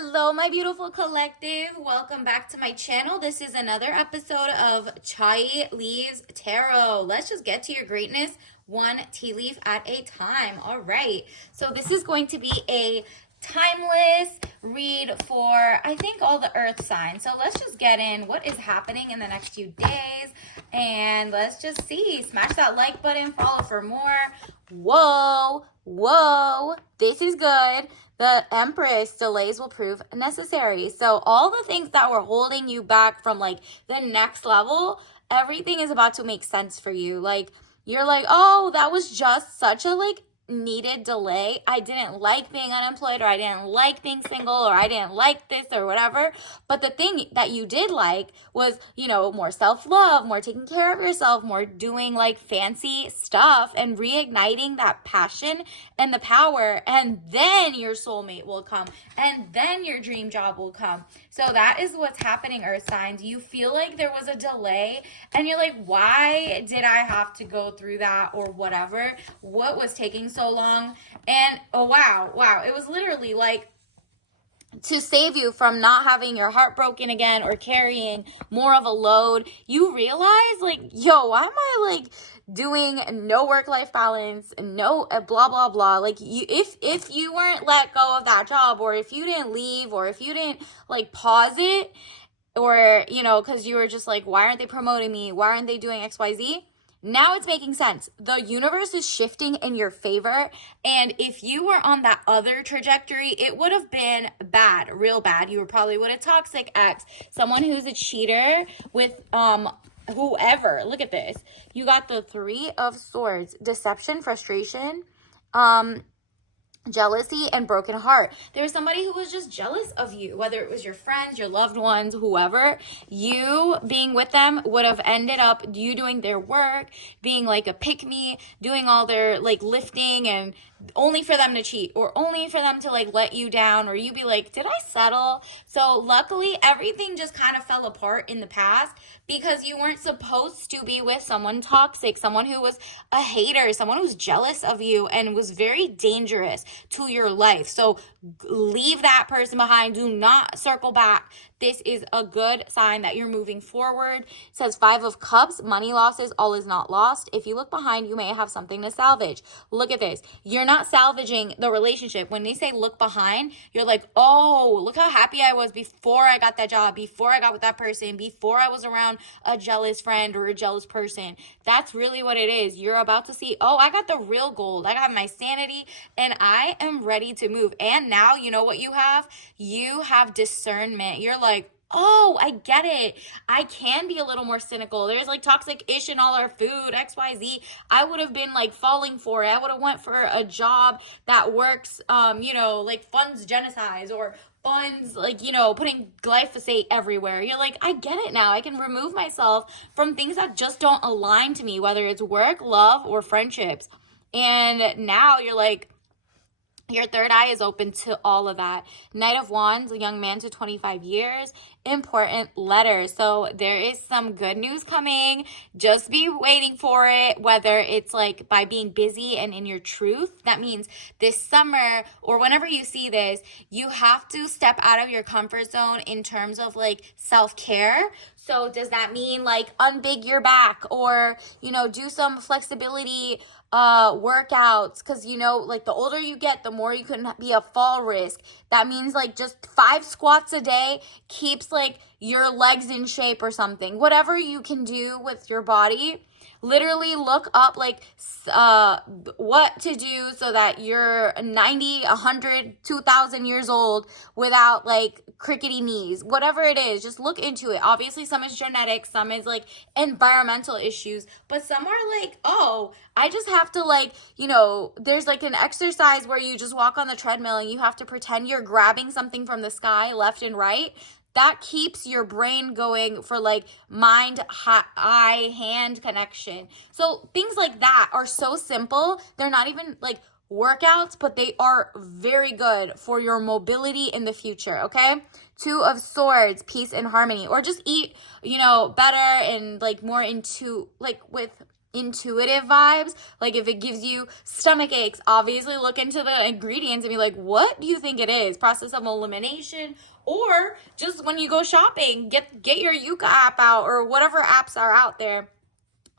Hello, my beautiful collective. Welcome back to my channel. This is another episode of Chai Leaves Tarot. Let's just get to your greatness one tea leaf at a time. All right. So this is going to be a timeless read for, I think, all the earth signs. So let's just get in what is happening in the next few days. And let's just see. Smash that like button. Follow for more. Whoa. This is good. The Empress, delays will prove necessary. So all the things that were holding you back from like the next level, everything is about to make sense for you. Like you're like, oh, that was just such a like needed delay. I didn't like being unemployed, or I didn't like being single, or I didn't like this or whatever. But the thing that you did like was, more self-love, more taking care of yourself, more doing like fancy stuff and reigniting that passion and the power. And then your soulmate will come, and then your dream job will come. So that is what's happening, earth signs. You feel like there was a delay and you're like, why did I have to go through that or whatever? What was taking so long? And oh wow, it was literally like to save you from not having your heart broken again or carrying more of a load. You realize like, why am I like doing no work-life balance, no blah blah blah? Like if you weren't let go of that job, or if you didn't leave, or if you didn't like pause it, or because you were just like, why aren't they promoting me, why aren't they doing XYZ? Now it's making sense. The universe is shifting in your favor. And if you were on that other trajectory, it would have been bad, real bad. You were probably with a toxic ex, someone who's a cheater with whoever. Look at this. You got the Three of Swords, deception, frustration, jealousy, and broken heart. There was somebody who was just jealous of you, whether it was your friends, your loved ones, whoever. You being with them would have ended up you doing their work, being like a pick-me, doing all their like lifting, and only for them to cheat, or only for them to like let you down, or you be like, did I settle? So luckily everything just kind of fell apart in the past, because you weren't supposed to be with someone toxic, someone who was a hater, someone who's jealous of you and was very dangerous to your life. So leave that person behind. Do not circle back. This is a good sign that you're moving forward. It says 5 of Cups, money losses, all is not lost. If you look behind, you may have something to salvage. Look at this. You're not salvaging the relationship. When they say look behind, you're like, oh, look how happy I was before I got that job, before I got with that person, before I was around a jealous friend or a jealous person. That's really what it is. You're about to see, oh, I got the real gold. I got my sanity, and I am ready to move. And now you know what you have? You have discernment. You're like, oh, I get it. I can be a little more cynical. There's like toxic-ish in all our food, XYZ. I would have been like falling for it. I would have went for a job that works, like funds genocides, or funds like, putting glyphosate everywhere. You're like, I get it now. I can remove myself from things that just don't align to me, whether it's work, love, or friendships. And now you're like, your third eye is open to all of that. Knight of Wands, a young man to 25 years, important letters. So there is some good news coming. Just be waiting for it, whether it's like by being busy and in your truth. That means this summer, or whenever you see this, you have to step out of your comfort zone in terms of like self-care. So does that mean like unbig your back, or, do some flexibility workouts? Because like the older you get, the more you can be a fall risk. That means like just 5 squats a day keeps like your legs in shape or something. Whatever you can do with your body. Literally look up like what to do so that you're 90, 100, 2,000 years old without like crickety knees. Whatever it is, just look into it. Obviously, some is genetic, some is like environmental issues, but some are like, oh, I just have to like, there's like an exercise where you just walk on the treadmill and you have to pretend you're grabbing something from the sky left and right. That keeps your brain going for like mind, eye, hand connection. So things like that are so simple. They're not even like workouts, but they are very good for your mobility in the future, okay? 2 of Swords, peace and harmony. Or just eat, better and like more into like with intuitive vibes, like if it gives you stomach aches, obviously look into the ingredients and be like, what do you think it is? Process of elimination. Or just when you go shopping, get your Yuka app out, or whatever apps are out there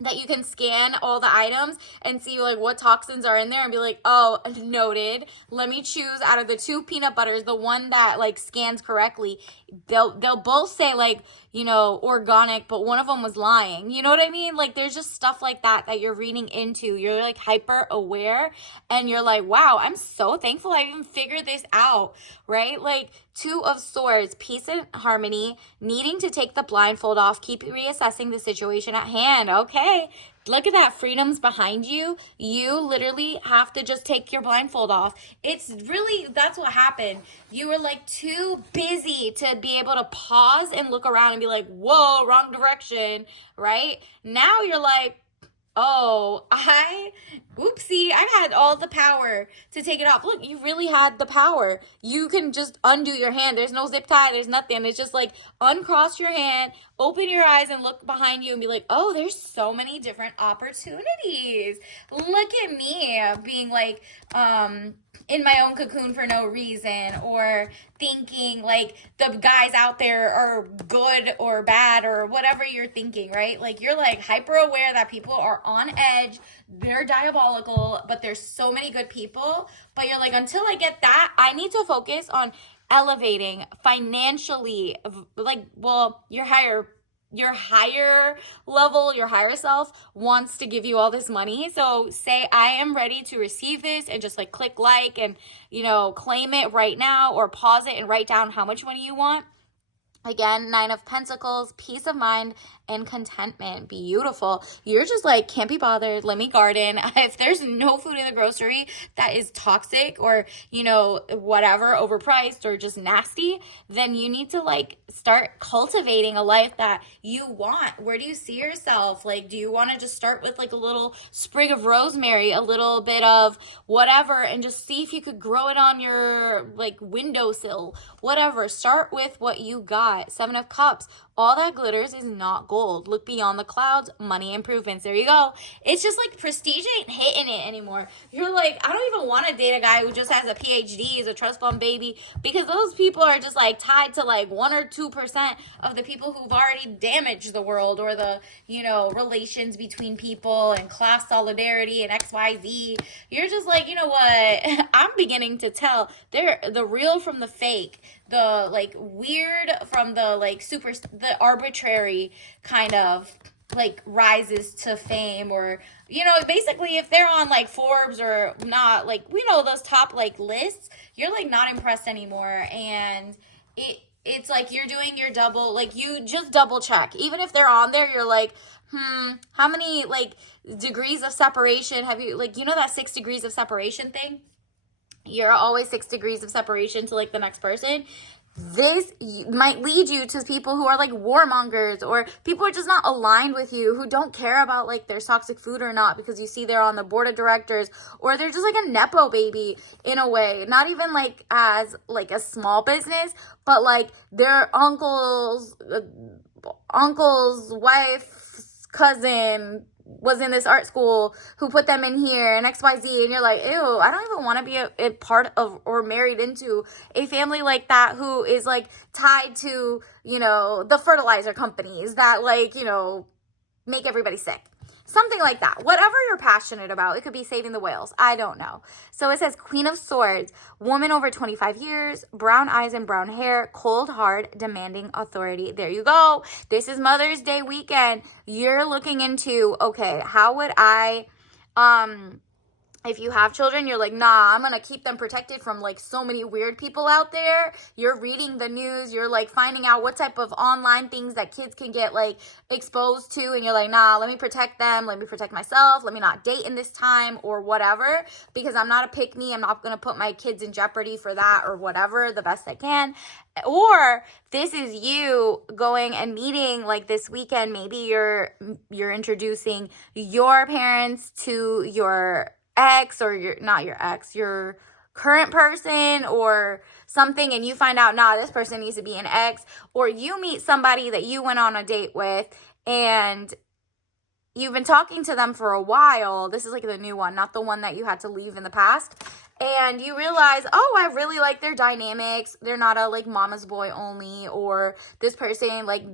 that you can scan all the items and see like what toxins are in there and be like, oh, noted. Let me choose out of the 2 peanut butters, the one that like scans correctly. They'll both say like, you know, organic, but one of them was lying. You know what I mean? Like there's just stuff like that you're reading into. You're like hyper aware and you're like, wow, I'm so thankful I even figured this out, right? Like 2 of Swords, peace and harmony, needing to take the blindfold off, keep reassessing the situation at hand. Okay, look at that. Freedom's behind you. You literally have to just take your blindfold off. It's really, that's what happened. You were like too busy to be able to pause and look around and be like, whoa, wrong direction, right? Now you're like, oh, oopsie, I had all the power to take it off. Look, you really had the power. You can just undo your hand. There's no zip tie. There's nothing. It's just like uncross your hand, open your eyes and look behind you and be like, oh, there's so many different opportunities. Look at me being like, in my own cocoon for no reason, or thinking like the guys out there are good or bad or whatever you're thinking, right? Like you're like hyper aware that people are on edge, they're diabolical, but there's so many good people. But you're like, until I get that, I need to focus on elevating financially, like, well, your higher level, your higher self wants to give you all this money. So say, I am ready to receive this, and just like click like and, you know, claim it right now, or pause it and write down how much money you want. Again, 9 of Pentacles, peace of mind and contentment. Beautiful. You're just like, can't be bothered. Let me garden. If there's no food in the grocery that is toxic or, you know, whatever, overpriced or just nasty, then you need to like start cultivating a life that you want. Where do you see yourself? Like, do you want to just start with like a little sprig of rosemary, a little bit of whatever, and just see if you could grow it on your like windowsill, whatever. Start with what you got. 7 of Cups. All that glitters is not gold. Look beyond the clouds. Money improvements. There you go. It's just like prestige ain't hitting it anymore. You're like, I don't even want to date a guy who just has a PhD, is a trust fund baby, because those people are just like tied to like 1 or 2% of the people who've already damaged the world, or the, you know, relations between people and class solidarity and XYZ. You're just like, you know what? I'm beginning to tell the real from the fake, the like weird from the like super, the arbitrary kind of like rises to fame, or, you know, basically if they're on like Forbes or not, like, we know those top like lists, you're like not impressed anymore. And it's like you're doing your double, like you just double check. Even if they're on there, you're like, how many like degrees of separation have you, like, you know that 6 degrees of separation thing? You're always 6 degrees of separation to like the next person. This might lead you to people who are like warmongers, or people who are just not aligned with you, who don't care about like there's toxic food or not, because you see they're on the board of directors, or they're just like a Nepo baby in a way. Not even like as like a small business, but like their uncle's wife's cousin was in this art school who put them in here, and XYZ, and you're like, ew, I don't even want to be a part of or married into a family like that, who is like tied to, you know, the fertilizer companies that like, you know, make everybody sick. Something like that. Whatever you're passionate about. It could be saving the whales. I don't know. So it says Queen of Swords, woman over 25 years, brown eyes and brown hair, cold, hard, demanding authority. There you go. This is Mother's Day weekend. You're looking into, okay, how would I, if you have children, you're like, nah, I'm going to keep them protected from like so many weird people out there. You're reading the news. You're like finding out what type of online things that kids can get like exposed to. And you're like, nah, let me protect them. Let me protect myself. Let me not date in this time or whatever, because I'm not a pick me. I'm not going to put my kids in jeopardy for that or whatever, the best I can. Or this is you going and meeting like this weekend. Maybe you're introducing your parents to your ex, or your current person or something, and you find out, nah, this person needs to be an ex. Or you meet somebody that you went on a date with, and you've been talking to them for a while. This is like the new one, not the one that you had to leave in the past. And you realize, oh, I really like their dynamics. They're not a like mama's boy only, or this person like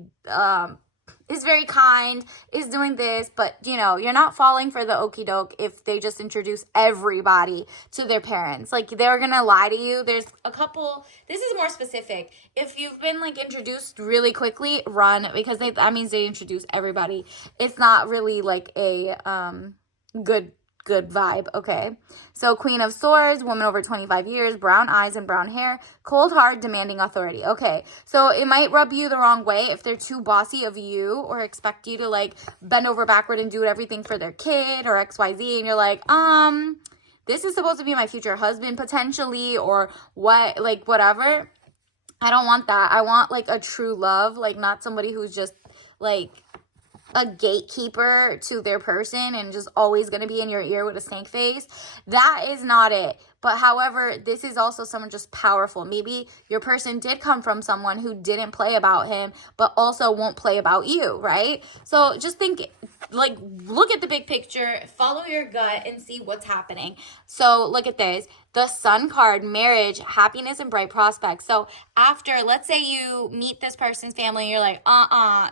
is very kind, is doing this, but you know, you're not falling for the okie doke if they just introduce everybody to their parents. Like, they're gonna lie to you. There's a couple, this is more specific. If you've been like introduced really quickly, run, because that means they introduce everybody. It's not really like a good vibe. Okay, so Queen of Swords, woman over 25 years, brown eyes and brown hair, cold hard, demanding authority. Okay, so it might rub you the wrong way if they're too bossy of you, or expect you to like bend over backward and do everything for their kid or XYZ, and you're like, this is supposed to be my future husband potentially, or what, like whatever. I don't want that. I want like a true love, like not somebody who's just like a gatekeeper to their person and just always going to be in your ear with a snake face. That is not it. But however, this is also someone just powerful. Maybe your person did come from someone who didn't play about him, but also won't play about you, right? So just think, like, look at the big picture, follow your gut, and see what's happening. So look at this. The Sun card, marriage, happiness, and bright prospects. So after, let's say you meet this person's family and you're like,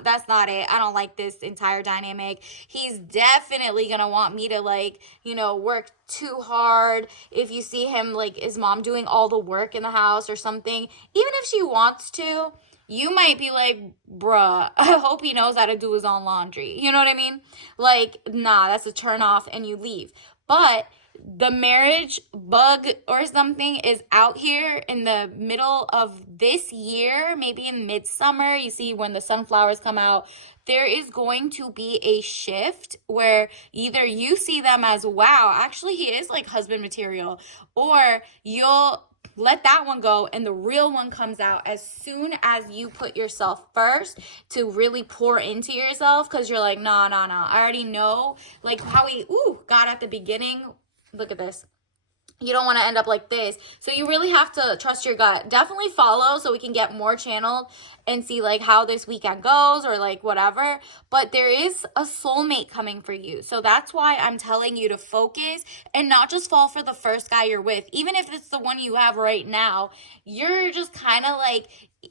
that's not it. I don't like this entire dynamic. He's definitely going to want me to, like, you know, work too hard. If you see him, like, his mom doing all the work in the house or something, even if she wants to, you might be like, bruh, I hope he knows how to do his own laundry. You know what I mean? Like, nah, that's a turn off, and you leave. But the marriage bug or something is out here in the middle of this year, maybe in midsummer. You see when the sunflowers come out, there is going to be a shift where either you see them as, wow, actually he is like husband material, or you'll let that one go and the real one comes out as soon as you put yourself first to really pour into yourself, because you're like, nah, I already know, like how we got at the beginning. Look at this. You don't want to end up like this. So you really have to trust your gut. Definitely follow so we can get more channeled and see like how this weekend goes or like whatever. But there is a soulmate coming for you. So that's why I'm telling you to focus and not just fall for the first guy you're with. Even if it's the one you have right now, you're just kind of like,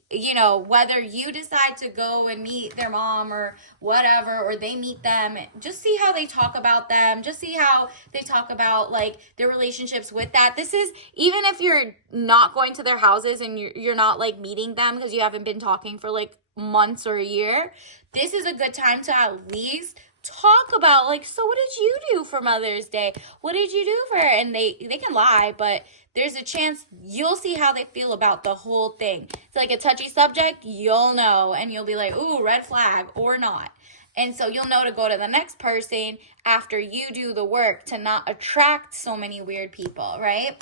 you know, whether you decide to go and meet their mom or whatever, or they meet them, just see how they talk about them. Just see how they talk about like their relationships with that. This is, even if you're not going to their houses and you're not like meeting them because you haven't been talking for like months or a year, this is a good time to at least talk about like, so what did you do for Mother's Day? What did you do for her? And they can lie, but there's a chance you'll see how they feel about the whole thing. It's like a touchy subject, you'll know, and you'll be like, ooh, red flag, or not. And so you'll know to go to the next person after you do the work to not attract so many weird people, right?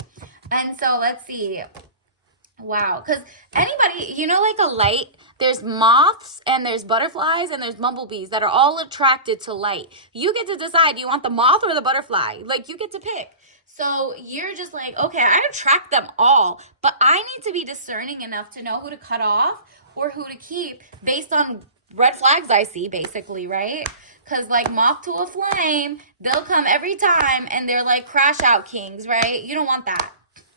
And so let's see. Wow, because anybody, you know, like a light, there's moths and there's butterflies and there's bumblebees that are all attracted to light. You get to decide, do you want the moth or the butterfly? Like, you get to pick. So you're just like, okay, I attract them all, but I need to be discerning enough to know who to cut off or who to keep based on red flags I see, basically, right? Because like moth to a flame, they'll come every time and they're like crash out kings, right? You don't want that.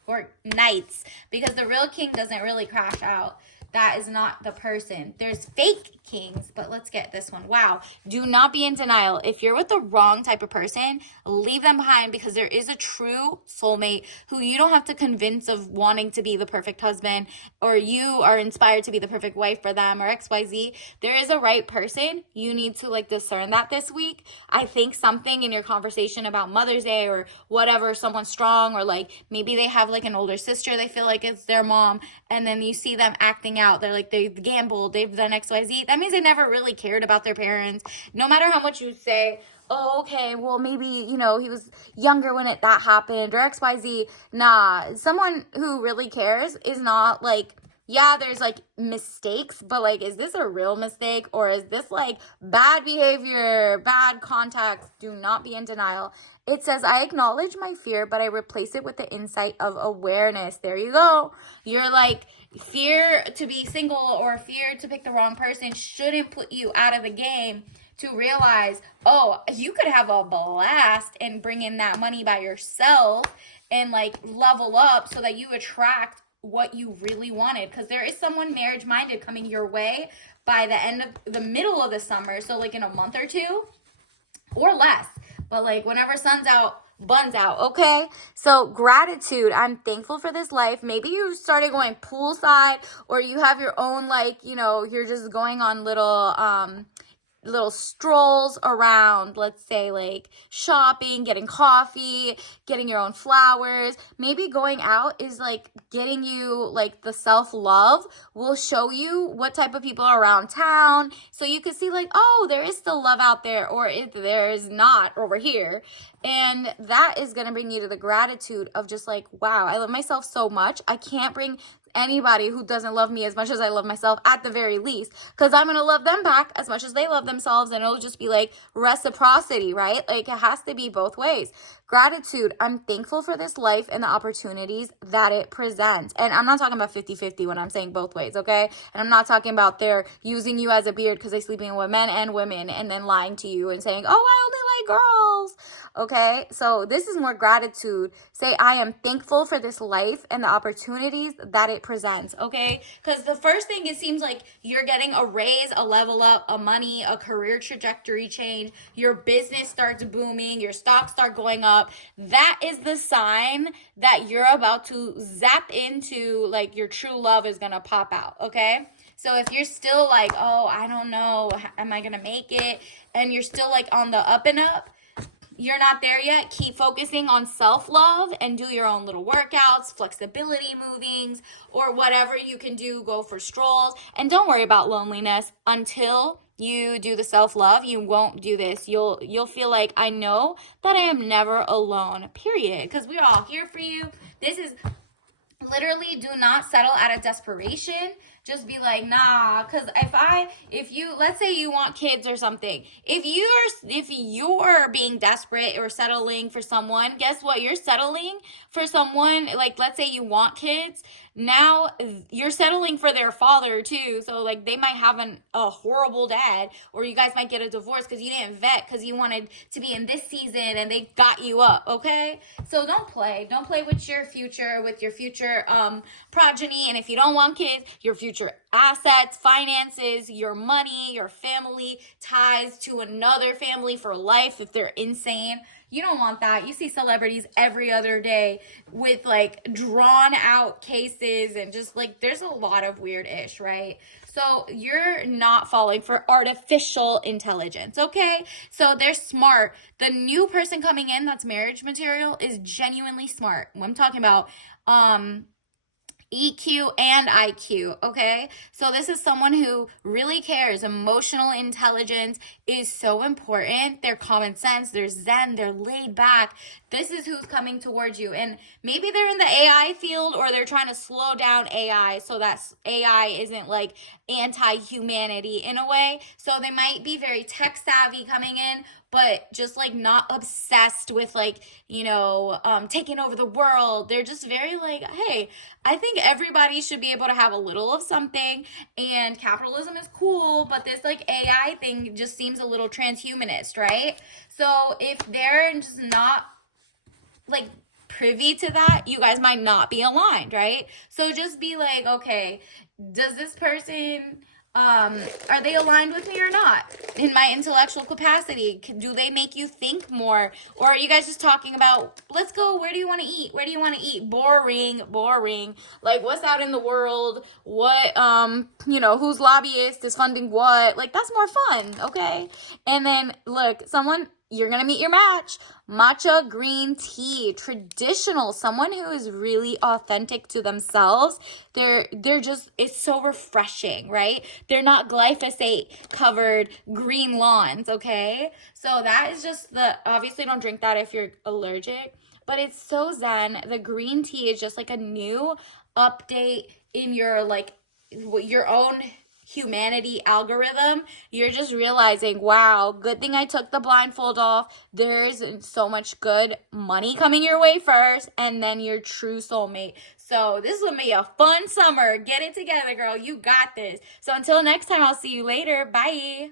Or knights, because the real king doesn't really crash out. That is not the person. There's fake kings, but let's get this one. Wow. Do not be in denial. If you're with the wrong type of person, leave them behind, because there is a true soulmate who you don't have to convince of wanting to be the perfect husband, or you are inspired to be the perfect wife for them, or XYZ. There is a right person. You need to like discern that this week. I think something in your conversation about Mother's Day or whatever, someone strong, or like maybe they have like an older sister, they feel like it's their mom, and then you see them acting out. They're like, they've gambled, they've done XYZ. That means they never really cared about their parents. No matter how much you say, oh, okay, well, maybe, you know, he was younger when that happened, or XYZ. Nah, someone who really cares is not like, yeah, there's like mistakes, but like, is this a real mistake, or is this like bad behavior, bad contacts? Do not be in denial. It says, I acknowledge my fear, but I replace it with the insight of awareness. There you go. You're like, fear to be single or fear to pick the wrong person shouldn't put you out of the game. to realize, oh, you could have a blast and bring in that money by yourself and like level up so that you attract what you really wanted. Because there is someone marriage minded coming your way by the end of the middle of the summer. So like in a month or two or less. But like whenever sun's out, buns out, okay? So gratitude, I'm thankful for this life. Maybe you started going poolside, or you have your own, like, you're just going on little strolls around, let's say like shopping, getting coffee, getting your own flowers. Maybe going out is like getting you like the self-love will show you what type of people are around town. So you can see like, oh, there is still love out there, or if there is not over here. And that is going to bring you to the gratitude of just like, wow, I love myself so much. I can't bring anybody who doesn't love me as much as I love myself, at the very least, because I'm going to love them back as much as they love themselves, and it'll just be like reciprocity, right? Like it has to be both ways. Gratitude, I'm thankful for this life and the opportunities that it presents. And I'm not talking about 50-50 when I'm saying both ways, okay? And I'm not talking about they're using you as a beard because they're sleeping with men and women and then lying to you and saying, oh, I only like girls, okay? So this is more gratitude. Say, I am thankful for this life and the opportunities that it presents, okay? Because the first thing, it seems like you're getting a raise, a level up, a money, a career trajectory change, your business starts booming, your stocks start going up. That is the sign that you're about to zap into, like, your true love is gonna pop out, okay? So if you're still like, oh, I don't know, am I gonna make it? And you're still like on the up and up, you're not there yet. Keep focusing on self-love and do your own little workouts, flexibility movings, or whatever you can do. Go for strolls, and don't worry about loneliness until you do the self-love. You won't do this. You'll feel like, I know that I am never alone, period, because we're all here for you. This is literally, do not settle out of desperation. Just be like, nah, because if you, let's say you want kids or something, if you're being desperate or settling for someone, guess what? You're settling for someone, like, let's say you want kids, now you're settling for their father too. So like they might have a horrible dad, or you guys might get a divorce because you didn't vet because you wanted to be in this season and they got you up, okay? So don't play with your future progeny. And if you don't want kids, your future assets, finances, your money, your family ties to another family for life if they're insane. You don't want that. You see celebrities every other day with like drawn out cases, and just like there's a lot of weird ish, right? So you're not falling for artificial intelligence, okay? So they're smart. The new person coming in that's marriage material is genuinely smart. I'm talking about EQ and IQ, okay? So this is someone who really cares. Emotional intelligence is so important. They're common sense, they're zen, they're laid back. This is who's coming towards you. And maybe they're in the AI field, or they're trying to slow down AI so that AI isn't like anti-humanity in a way. So they might be very tech savvy coming in, but just like not obsessed with like, taking over the world. They're just very like, hey, I think everybody should be able to have a little of something, and capitalism is cool, but this like AI thing just seems a little transhumanist, right? So if they're just not like privy to that, you guys might not be aligned, right? So just be like, okay, does this person are they aligned with me or not in my intellectual capacity? Do they make you think more? Or are you guys just talking about, let's go, where do you want to eat? Where do you want to eat? Boring. Like, what's out in the world? What, whose lobbyist is funding what? Like, that's more fun, okay? And then, look, you're going to meet your match. Matcha green tea, traditional, someone who is really authentic to themselves. They're just, it's so refreshing, right? They're not glyphosate covered green lawns, okay? So that is just obviously don't drink that if you're allergic, but it's so zen. The green tea is just like a new update in your, like, your own humanity algorithm. You're just realizing, wow, good thing I took the blindfold off. There's so much good money coming your way first, and then your true soulmate. So this will be a fun summer. Get it together, girl. You got this. So until next time, I'll see you later. Bye.